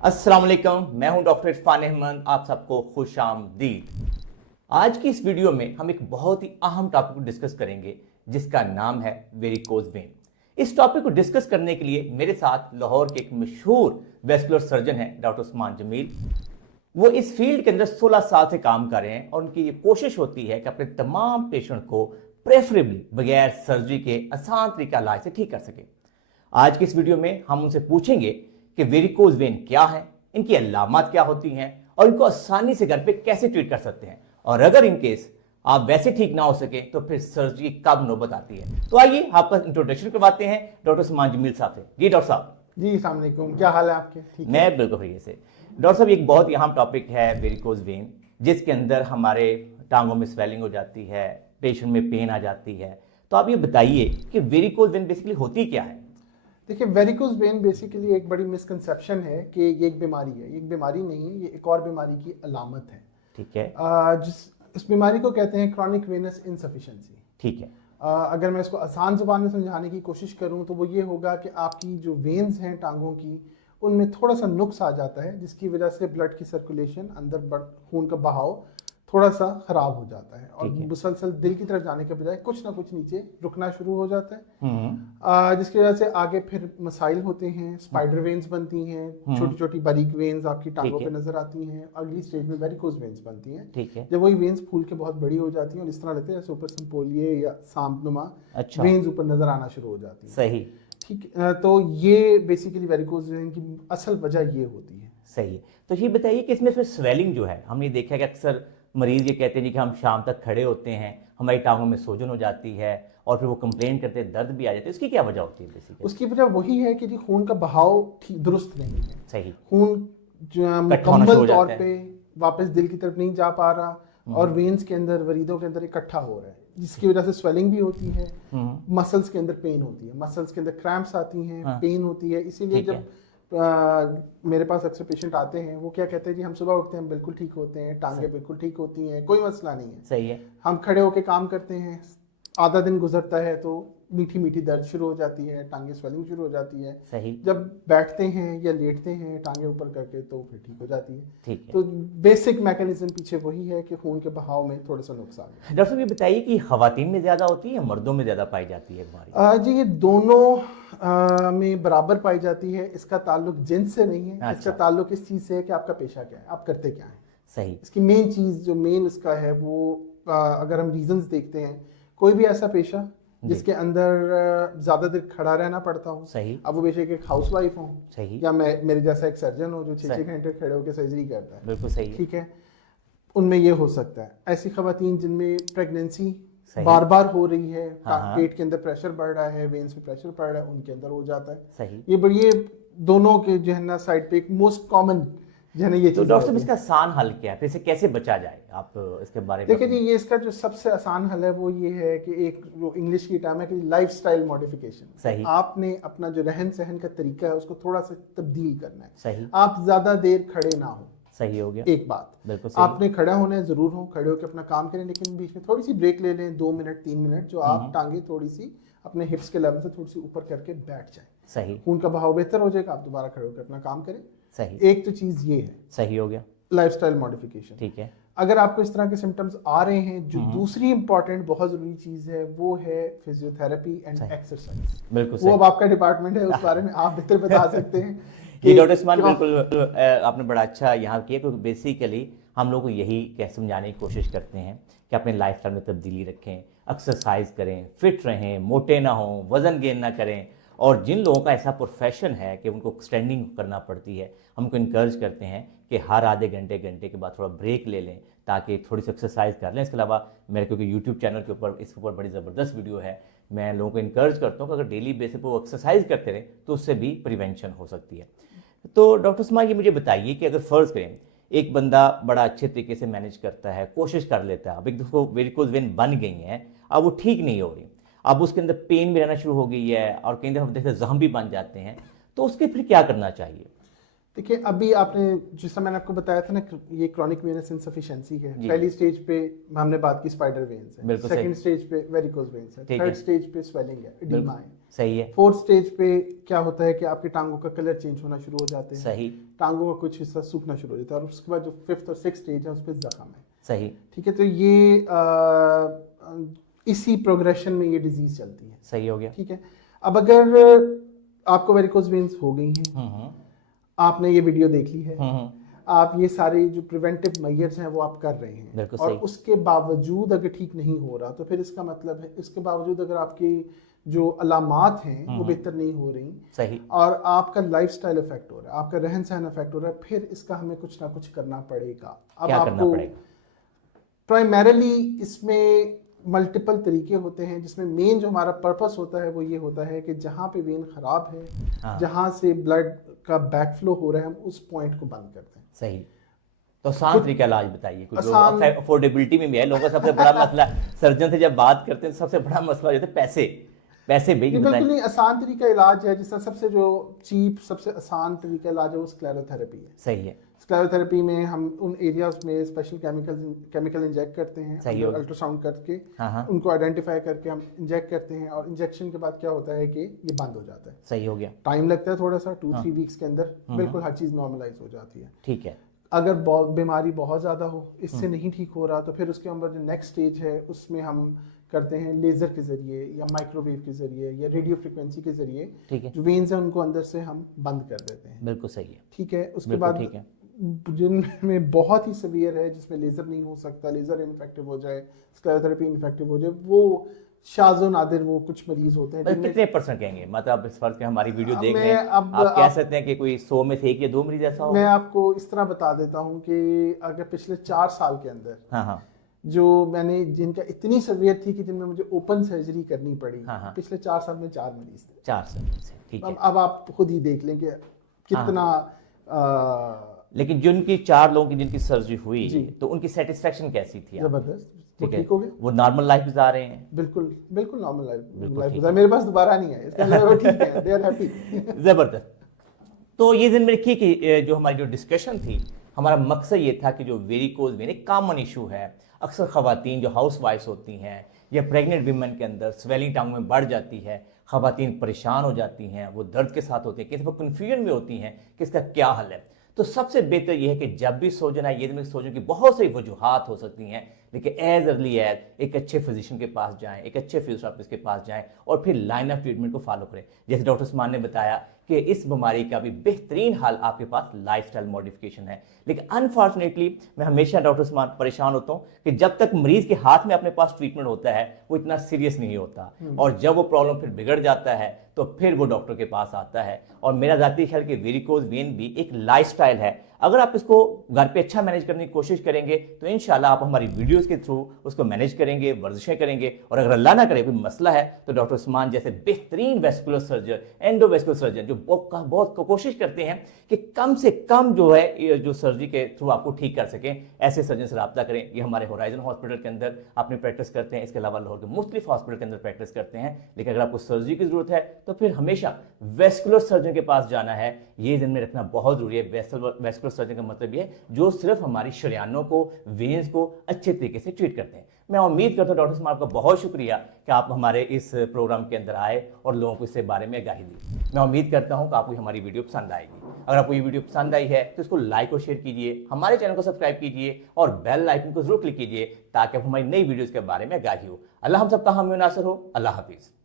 अस्सलाम वालेकुम, मैं हूं डॉक्टर इरफान अहमद। आप सबको खुश आमदीद। आज की इस वीडियो में हम एक बहुत ही अहम टॉपिक को डिस्कस करेंगे जिसका नाम है वेरिकोज वेन। इस टॉपिक को डिस्कस करने के लिए मेरे साथ लाहौर के एक मशहूर वेस्कुलर सर्जन हैं डॉक्टर उस्मान जमील। वो इस फील्ड के अंदर 16 साल से काम कर रहे हैं और उनकी ये कोशिश होती है कि अपने तमाम पेशेंट को प्रेफरेबली बगैर सर्जरी के आसान तरीका इलाज से ठीक कर सके। आज की इस वीडियो में हम उनसे पूछेंगे कि वेरिकोज वेन क्या है, इनकी अलामत क्या होती हैं और इनको आसानी से घर पे कैसे ट्रीट कर सकते हैं, और अगर इन केस आप वैसे ठीक ना हो सके तो फिर सर्जरी कब नौबत आती है। तो आइए आपका इंट्रोडक्शन करवाते हैं डॉक्टर उस्मान जमील साहब से। जी डॉक्टर साहब। जी अस्सलाम वालेकुम, क्या हाल है आपके? ठीक है, मैं बिल्कुल बढ़िया से। डॉक्टर साहब, एक बहुत ही अहम टॉपिक है वेरिकोज वेन, जिसके अंदर हमारे टांगों में स्वेलिंग हो जाती है, पेशेंट में पेन आ जाती है। तो आप ये बताइए कि वेरिकोज वेन बेसिकली होती क्या है। देखिए वेरिकोज वेन बेसिकली एक बड़ी मिसकंसेप्शन है कि ये एक बीमारी है। ये एक बीमारी नहीं है, ये एक और बीमारी की अलामत है। ठीक है। इस बीमारी को कहते हैं क्रॉनिक वेनस इनसफिशिएंसी। ठीक है। अगर मैं इसको आसान ज़ुबान में समझाने की कोशिश करूं तो वो ये होगा कि आपकी जो वेन्स हैं टांगों की, उनमें थोड़ा सा नुक्स आ जाता है जिसकी वजह से ब्लड की सर्कुलेशन, अंदर खून का बहाव थोड़ा सा खराब हो जाता है और मुसलसल दिल की तरफ जाने के बजाय कुछ ना कुछ नीचे रुकना शुरू हो जाता है, जिसकी वजह से आगे फिर मसाइल होते हैं। स्पाइडर वेन्स बनती हैं, छोटी छोटी बारीक वेन्स आपकी टांगों पे नजर आती हैं। अगली स्टेज में वेरिकोज वेन्स बनती हैं। ठीक है। जब वही वेन्स फूल के बहुत बड़ी हो जाती हैं और इस तरह लगता है जैसे ऊपर संपोलिए या सांपनुमा अच्छा। वेन्स ऊपर नजर आना शुरू हो जाती हैं। सही। ठीक, तो ये बेसिकली वेरिकोज वेन की असल वजह ये होती है। सही। तो ये बताइए कि इसमें फिर स्वेलिंग जो है, हमने देखा है कि अक्सर मरीज ये कहते हैं कि हम शाम तक खड़े होते हैं, हमारी टांगों में सूजन हो जाती है और फिर वो कंप्लेन करते हैं, दर्द भी आ जाता है। इसकी क्या वजह होती है बेसिकली? उसकी वजह वही है कि जी खून का बहाव ठीक दुरुस्त नहीं है। सही। खून मुकम्मल तौर पे वापस दिल की तरफ नहीं जा पा रहा और वेन्स के अंदर, वरीदों के अंदर इकट्ठा हो रहा है, जिसकी वजह से स्वेलिंग भी होती है। मसल्स के अंदर पेन होती है, मसल्स के अंदर क्रैम्प्स आती हैं, पेन होती है। इसीलिए जब मेरे पास अक्सर पेशेंट आते हैं, वो क्या कहते हैं जी हम सुबह उठते हैं बिल्कुल ठीक होते हैं, टांगे बिल्कुल ठीक होती हैं, कोई मसला नहीं है। सही है। हम खड़े होकर काम करते हैं, आधा दिन गुजरता है तो मीठी मीठी दर्द शुरू हो जाती है, टांगे स्वेलिंग शुरू हो जाती है। सही। जब बैठते हैं या लेटते हैं टांगे ऊपर करके तो फिर ठीक हो जाती है। ठीक है। तो बेसिक मैकेनिज्म पीछे वही है कि खून के बहाव में थोड़ा सा नुकसान है। डॉक्टर साहब, ये बताइए कि खवातीन में ज़्यादा होती है या मर्दों में ज़्यादा पाई जाती है बीमारी? जी ये दोनों में बराबर पाई जाती है। इसका ताल्लुक जिन्स से नहीं है। अच्छा। इसका ताल्लुक इस चीज़ से है कि आपका पेशा क्या है, आप करते क्या हैं। सही। इसकी मेन चीज़ जो मेन इसका है वो अगर हम रीजंस देखते हैं, कोई भी ऐसा पेशा जिसके अंदर ज्यादा देर खड़ा रहना पड़ता हो। सही। अब वो बेशक एक हाउस वाइफ हो, सही, या मेरे जैसा एक सर्जन हो जो 6-6 घंटे खड़े होकर सर्जरी करता है। बिल्कुल सही। ठीक है, उनमें ये हो सकता है। ऐसी खवातीन जिनमें प्रेगनेंसी बार बार हो रही है, पेट के अंदर प्रेशर बढ़ रहा है, वेन्स में प्रेशर बढ़ रहा है, उनके अंदर हो जाता है। सही। ये दोनों के जो है ना साइड पे एक मोस्ट कॉमन जो है ना ये। तो डॉक्टर साहब, इसका आसान हल क्या है, फिर इसे कैसे बचा जाए, आप इसके बारे में? देखिए जी, ये इसका जो सबसे आसान हल है वो ये है कि एक जो इंग्लिश की टर्म है कि लाइफस्टाइल मॉडिफिकेशन। सही। आपने अपना जो रहन सहन का तरीका है उसको थोड़ा सा तब्दील करना है। सही। आप ज्यादा देर खड़े ना हो। सही हो गया। एक बात, बिल्कुल सही। आपने खड़ा होना है, जरूर हो, खड़े होकर अपना काम करें, लेकिन बीच में थोड़ी सी ब्रेक ले लें, 2 मिनट 3 मिनट, जो आप टांगे थोड़ी सी अपने हिप्स के लेवल से थोड़ी सी ऊपर करके बैठ जाए। सही। खून का बहाव बेहतर हो जाएगा, आप दोबारा खड़े होकर अपना काम करें। सही। एक तो चीज ये है। सही हो गया। Lifestyle modification. ठीक है। अगर आपको इस तरह के सिम्टम्स आ रहे हैं, जो दूसरी इंपॉर्टेंट बहुत जरूरी चीज है वो है फिजियोथेरेपी एंड एक्सरसाइज। बिल्कुल वो अब आपका डिपार्टमेंट है, उस बारे में आप बेहतर बता सकते हैं। कि डॉक्टर उस्मान, बिल्कुल आपने बड़ा अच्छा यहाँ किया, क्योंकि बेसिकली हम लोग को यही समझाने की कोशिश करते हैं कि अपने लाइफस्टाइल में तब्दीली रखें, एक्सरसाइज करें, फिट रहें, मोटे ना हों, वजन गेन ना करें। और जिन लोगों का ऐसा प्रोफेशन है कि उनको स्टैंडिंग करना पड़ती है, हम उनको इनकरेज करते हैं कि हर आधे घंटे के बाद थोड़ा ब्रेक ले लें ताकि थोड़ी सी एक्सरसाइज कर लें। इसके अलावा मेरे क्योंकि यूट्यूब चैनल के ऊपर इसके ऊपर बड़ी ज़बरदस्त वीडियो है, मैं लोगों को इनकरेज करता हूँ कि अगर डेली बेसिस पर वो एक्सरसाइज करते रहें तो उससे भी प्रिवेंशन हो सकती है। तो डॉक्टर उस्मान, ये मुझे बताइए कि अगर फ़र्ज़ करें एक बंदा बड़ा अच्छे तरीके से मैनेज करता है, कोशिश कर लेता है, अब एक दोस्तों वेरिकोज वेन बन गई हैं, अब वो ठीक नहीं हो रही, अब उसके अंदर पेन भी रहना शुरू हो गई है और कई दफ़ा देखते जख्म भी बन जाते हैं, तो उसके फिर क्या करना चाहिए? देखिए, अभी आपने जिस मैंने आपको बताया था ना, ये क्रॉनिक वेनस इनसफिशिएंसी है। पहली स्टेज पे हमने बात की स्पाइडर वेन्स है, सेकंड स्टेज पे वेरिकोज वेन्स है, थर्ड स्टेज पे स्वेलिंग है, एडिमा है। सही है। 4th स्टेज पे क्या होता है कि आपकी टांगों का कलर चेंज होना शुरू हो जाते हैं, सही। टांगों का कुछ हिस्सा सूखना शुरू हो जाता है, और उसके बाद जो 5th और 6th स्टेज है उस पर जख्म है। सही। ठीक है, तो ये इसी प्रोग्रेशन में ये डिजीज चलती है। सही हो गया। ठीक है, अब अगर आपको वेरिकोज वेन्स हो गई हैं, हम्म आपने ये वीडियो देख ली है, हम्म आप ये सारे जो प्रिवेंटिव मेजर्स हैं वो आप कर रहे हैं, बिल्कुल और सही। उसके बावजूद अगर ठीक नहीं हो रहा, तो फिर इसका मतलब है, इसके बावजूद अगर आपकी जो अलामात हैं वो बेहतर नहीं हो रही, सही। और आपका लाइफस्टाइल इफेक्ट हो रहा है, आपका रहन सहन इफेक्ट हो रहा है, फिर इसका हमें कुछ ना कुछ करना पड़ेगा। अब क्या करना आपको पड़ेगा? प्राइमरीली इसमें मल्टीपल तरीके होते हैं, जिसमें मेन जो हमारा पर्पस होता है वो ये होता है कि जहाँ पे वेन खराब है, हाँ। जहाँ से ब्लड का बैकफ्लो हो रहा है, हम उस पॉइंट को बंद करते हैं। सही। तो आसान तरीका इलाज बताइए कुछ, जो आसान- अफोर्डेबिलिटी में भी है। लोगों का सबसे बड़ा मसला, सर्जन से जब बात करते हैं तो सबसे बड़ा मसला हो जाता है पैसे। पैसे भाई ये बताएं। बिल्कुल नहीं, आसान तरीका इलाज है, जिसका सबसे जो चीप सबसे आसान तरीका इलाज है वो स्क्लेरोथेरेपी है। सही है। स्क्लेरोथेरेपी में हम उन एरियाज में स्पेशल केमिकल इंजेक्ट करते हैं, सही हो गया। अल्ट्रासाउंड करके हाँ हाँ उनको आइडेंटिफाई करके हम इंजेक्ट करते हैं, और इंजेक्शन के बाद क्या होता है कि ये बंद हो जाता है। सही हो गया। टाइम लगता है थोड़ा सा, 2-3 हाँ। वीक्स के अंदर बिल्कुल हर चीज़ नॉर्मलाइज हो जाती है। ठीक है। अगर बीमारी बहुत ज़्यादा हो, इससे नहीं ठीक हो रहा, तो फिर उसके अंदर जो नेक्स्ट स्टेज है उसमें हम करते हैं लेज़र के ज़रिए या माइक्रोवेव के ज़रिए या रेडियो फ्रिक्वेंसी के ज़रिए, ठीक है। जो वेन्स हैं उनको अंदर से हम बंद कर देते हैं। बिल्कुल सही है। ठीक है, उसके बिल्कुल बाद ठीक है। जिनमें बहुत ही सीवियर है, जिसमें लेज़र नहीं हो सकता, लेज़र इन्फेक्टिव हो जाए, स्क्लेरोथेरेपी इन्फेक्टिव हो जाए, वो शाज़ो नादिर वो कुछ मरीज होते हैं बस जिनमें- कितने परसेंट कहेंगे, मतलब आप इस फर्क में हमारी वीडियो अब देख मैं रहे हैं, अब आप कह आप- सकते हैं कि कोई 100 में से 1 या 2 मरीज ऐसा हो? मैं आपको इस तरह बता देता हूँ कि अगर पिछले 4 साल के अंदर हाँ हाँ जो मैंने जिनका इतनी सीवियर थी कि जिनमें मुझे ओपन सर्जरी करनी पड़ी, हाँ, हाँ। पिछले 4 साल में 4 मरीज थे। 4 से। ठीक है। अब आप खुद ही देख लें कि कितना लेकिन जिनकी 4 लोगों की जिनकी सर्जरी हुई, जी। तो उनकी सेटिस्फेक्शन कैसी थी? जबरदस्त, वो ठीक है। ठीक हो गए, वो नॉर्मल लाइफ गुजार रहे हैं? बिल्कुल बिल्कुल नॉर्मल बिल्कुल लाइफ ठीक गुजार, मेरे पास दोबारा नहीं है, इसके अलावा वो ठीक है, दे आर हैप्पी। जबरदस्त। तो ये दिन में रखिए कि जो हमारी जो डिस्कशन थी, हमारा मकसद ये था कि जो वेरिकोज वेन एक कॉमन इशू है, अक्सर खवातीन जो हाउस वाइफ्स होती हैं या प्रेग्नेंट वीमेन के अंदर स्वेलिंग टांगों में बढ़ जाती है, खवातीन परेशान हो जाती हैं, वो दर्द के साथ होती हैं, किसी वक्त कन्फ्यूजन में होती हैं कि इसका क्या हल है। तो सबसे बेहतर यह है कि जब भी सोचना है, ये दिन में सोचो कि बहुत सी वजूहात हो सकती हैं, लेकिन एज अर्ली एज एक अच्छे फिजिशियन के पास जाएं, एक अच्छे फिजियोथेरेपिस्ट के पास जाएं, और फिर लाइन ऑफ ट्रीटमेंट को फॉलो करें। जैसे डॉक्टर उस्मान ने बताया कि इस बीमारी का भी बेहतरीन हल आपके पास लाइफस्टाइल मॉडिफिकेशन है। लेकिन अनफॉर्चुनेटली मैं हमेशा डॉक्टर उस्मान परेशान होता हूँ कि जब तक मरीज के हाथ में अपने पास ट्रीटमेंट होता है वो इतना सीरियस नहीं होता, और जब वो प्रॉब्लम फिर बिगड़ जाता है तो फिर वो डॉक्टर के पास आता है। और मेरा ज़ाती ख्याल कि वेरिकोज वेन भी एक लाइफस्टाइल है, अगर आप इसको घर पे अच्छा मैनेज करने की कोशिश करेंगे तो इंशाल्लाह आप हमारी वीडियोस के थ्रू उसको मैनेज करेंगे, वर्जिशें करेंगे, और अगर अल्लाह ना करे कोई मसला है तो डॉक्टर उस्मान जैसे बेहतरीन वेस्कुलर सर्जन, एंडोवेस्कुलर सर्जन जो बहुत कोशिश करते हैं कि कम से कम जो है ये जो सर्जरी के थ्रू आपको ठीक कर सकें, ऐसे सर्जन से रब्ता करें। ये हमारे होराइजन हॉस्पिटल के अंदर अपनी प्रैक्टिस करते हैं, इसके अलावा लाहौर के मुख्तलिफ हॉस्पिटल के अंदर प्रैक्टिस करते हैं। लेकिन अगर आपको सर्जरी की जरूरत है तो फिर हमेशा वेस्कुलर सर्जन के पास जाना है, ये दिन में रखना बहुत जरूरी है। वेस्कुलर सर्जन का मतलब ये है जो सिर्फ हमारी शरियानों को, वेन्स को अच्छे तरीके से ट्रीट करते हैं। मैं उम्मीद करता हूँ डॉक्टर उस्मान, आपका बहुत शुक्रिया कि आप हमारे इस प्रोग्राम के अंदर आए और लोगों को इसके बारे में आगाही दी। मैं उम्मीद करता हूँ कि आपको हमारी वीडियो पसंद आएगी। अगर आपको ये वीडियो पसंद आई है तो इसको लाइक और शेयर कीजिए, हमारे चैनल को सब्सक्राइब कीजिए और बेल आइकन को जरूर क्लिक कीजिए ताकि आप हमारी नई वीडियोज़ के बारे में आगाही हो। अल्लाह हम सबका हामी नासर हो। अल्लाह हाफिज़।